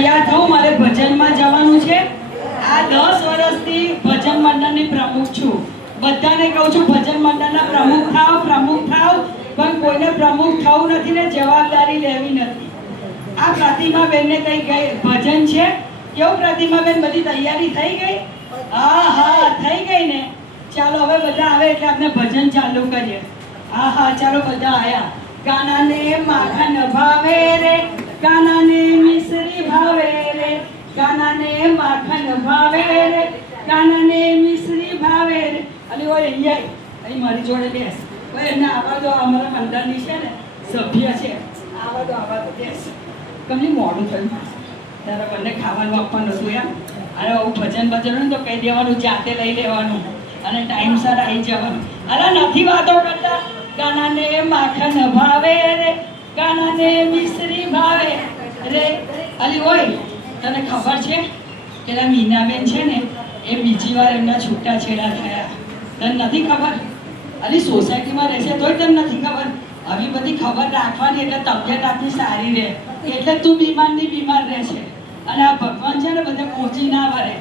તૈયાર થઉં, મારે ભજનમાં જવાનું છે. આ 10 વર્ષથી ભજન મંડળની પ્રમુખ છું. બધાને કહું છું ભજન મંડળના પ્રમુખ થાવ, પણ કોઈને પ્રમુખ થવું નથી ને જવાબદારી લેવી નથી. આ પ્રતિમાબેનને કઈ ગઈ ભજન છે. કેવું પ્રતિમાબેન, બધી તૈયારી થઈ ગઈ? હા થઈ ગઈ ને. ચાલો હવે બધા આવે એટલે આપણે ભજન ચાલુ કરીએ. હા ચાલો બધા આયા. કાનાને માખણ ભાવે રે, કાનાને મિશ્રી ભાવે રે, કાનાને માખણ ભાવે રે, કાનાને મિશ્રી ભાવે રે. અલી ઓય અહીં મારી જોડે બેસ. ઓય એમને આવા દો, અમારા મંડળની છે ને સભ્ય છે. આવા દો બેસ. કમલી મોડું થયું તારા બંને ખાવાનું આપવાનું હતું એમ. અરે આવું ભજન હોય તો કહી દેવાનું, જાતે લઈ લેવાનું અને ટાઈમસર આવી જવાનું. અરે નથી વાતો કરતા. કાનાને માખણ ભાવે રે, કાનાને મિશ્રી ભાવે રે. અલી ઓય તને ખબર છે પેલા મીનાબેન છે ને એ બીજી વાર એમના છૂટાછેડા થયા? તને નથી ખબર? અલી સોસાયટીમાં રહેશે તોય તને નથી ખબર? આવી બધી ખબર રાખવાની એટલે તબિયત આપણી સારી રહે. એટલે તું બીમાર રહેશે. અને આ ભગવાન છે ને બધા પહોંચી ના વળે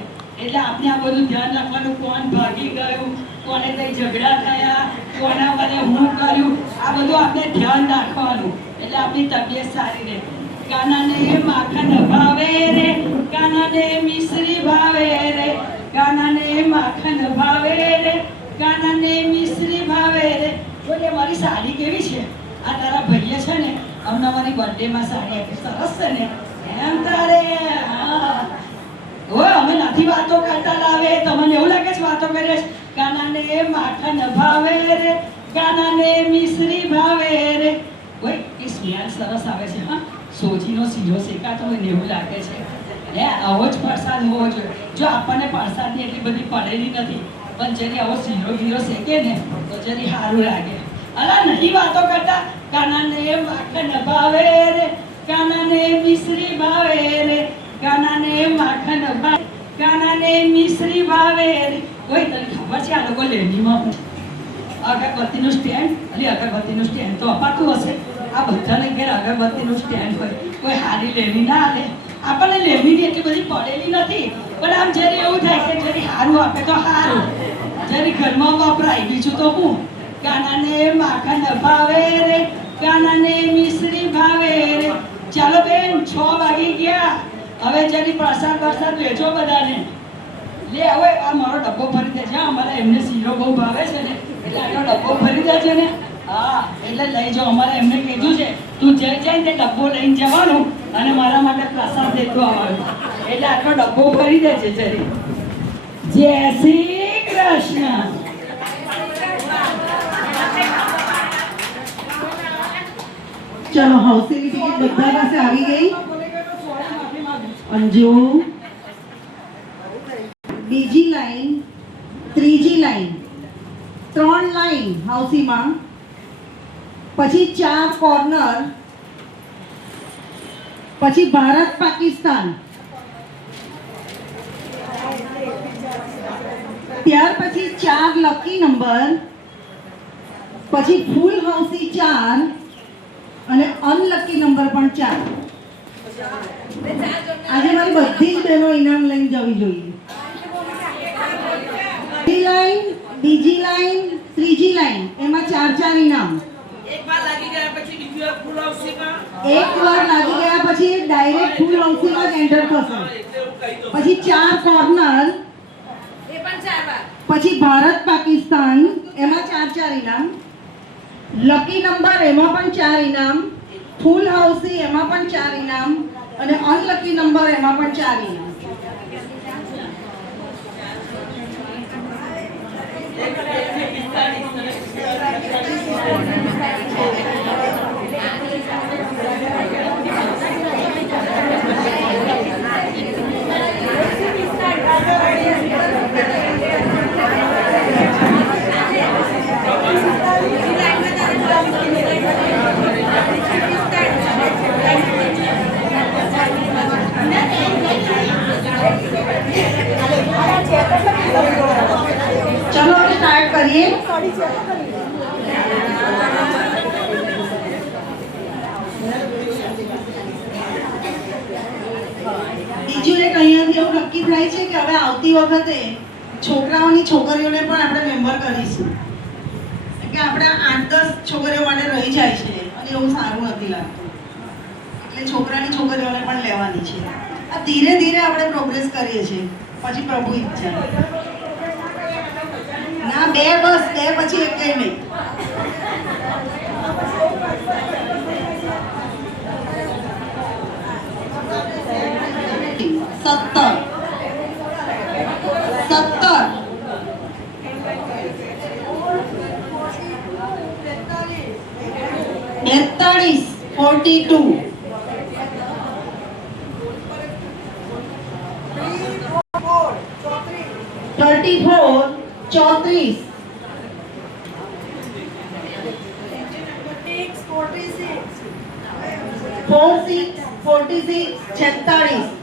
એટલે આપણે આ બધું ધ્યાન રાખવાનું. કોણ ભાગી ગયું, કોને કઈ ઝઘડા થયા, કોના વડે હું કર્યું, આ બધું આપણે ધ્યાન રાખવાનું એટલે આપણી તબિયત સારી રહે. કાનાને માખણ ભાવે રે, કાનાને મિશ્રી ભાવે રે, કાનાને માખણ ભાવે રે, કાનાને મિશ્રી ભાવે રે. બોલે મારી સાડી કેવી છે? આ તારા ભાઈએ છે ને હમણાં મારી બર્થડેમાં સાડી આપી, સરસ છે ને એમ તારે? અમે નથી વાતો કરતા લાવે, તમને એવું લાગે છે વાતો કરે છે? કાનાને માખણ ભાવે રે, કાનાને મિશ્રી ભાવે રે. ઓય એ સ્મેલ સરસ આવે છે. હા, સોજીનો શીરો શેકાતો હોય ને એવું લાગે છે. આવો જ પ્રસાદ હોવો જોઈએ. જો આપણને પ્રસાદની એટલી બધી પડેલી નથી, પણ જેની આવો શીરો શેકે ને તો જેની સારું લાગે. અલા નહીં વાતો કરતા. કાનાને માખણ ભાવે રે, કાનાને મિશ્રી ભાવે રે, કાનાને માખણ ભાવે, કાનાને મિશ્રી ભાવે રે. કોઈ તને ખબર છે આ લોકો લેડીમાં અગરબત્તીનું સ્ટેન્ડ? અલી અગરબત્તીનું સ્ટેન્ડ તો અપાતું હશે. આ બધાને ઘેર અગરબત્તીનું સ્ટેન્ડ હોય. કોઈ હારી લેવી ના હાલે. આપણને લેવીની એટલી બધી પડેલી નથી, પણ આમ જ્યારે એવું થાય કે જરી સારું આપે તો સારું, જરી ઘરમાં વપરાય. બીજું તો હું કાનાને માખણ ભાવે રે, કાનાને મિશ્રી ભાવે રે. ચાલો બેન 6 વાગી ગયા. હવે જરી પ્રસાદ લેજો બધાને. લે હવે આ મારો ડબ્બો ભરી દેજે. અમારે એમને શીરો બહુ ભાવે છે ને એટલે આટલો ડબ્બો ભરી દેજે ને. હા એટલે લઈ જાઓ. અમારે એમને કીધું છે તું જાય તે ડબ્બો લઈને જવાનું અને મારા માટે પ્રસાદ લેતો આવવાનું. એટલે આટલો ડબ્બો ભરી દેજે જરી. જય શ્રી કૃષ્ણ. ચલો હાઉસની ટિકિટ બધા પાસે આવી ગઈ. અંજુ, બીજી લાઈન, ત્રીજી લાઈન, 3 લાઈન હાઉસીમાં, પછી 4 કોર્નર, પછી ભારત પાકિસ્તાન, ત્યાર પછી 4 લકી નંબર, પછી ફૂલ હાઉસી 4 અને અનલકી નંબર પણ 4. આજે મારી બધી જ બહેનો ઇનામ લઈને જવી જોઈએ. પહેલી લાઈન, બીજી લાઈન, ત્રીજી લાઈન એમાં 4 ઇનામ. એકવાર લાગી ગયા પછી ડાયરેક્ટ ફૂલ હાઉસીમાં જ એન્ટર થશે. પછી 4 કોર્નર, પછી ભારત પાકિસ્તાન એમાં 4 ઇનામ, લકી નંબર એમાં પણ 4 ઇનામ, ફૂલ હાઉસી એમાં પણ 4 ઇનામ અને અનલકી નંબર એમાં પણ 4 ઇનામ. ચલો સ્ટાર્ટ પછી એવું નક્કી થાય છે કે હવે આવતી વખતે છોકરાઓની છોકરીઓને પણ આપણે મેમ્બર કરીશું, કે આપણે 8-10 છોકરીઓ માટે રહી જાય છે અને એવું સારું નથી લાગતું, એટલે છોકરાની છોકરીઓને પણ લેવાની છે. આ ધીરે ધીરે આપણે પ્રોગ્રેસ કરીએ છીએ, પછી પ્રભુ ઈચ્છા. ના, 2 બસ 2 પછી એક કઈ નહીં. સત્તર 42 34 34 46 46 46 46 46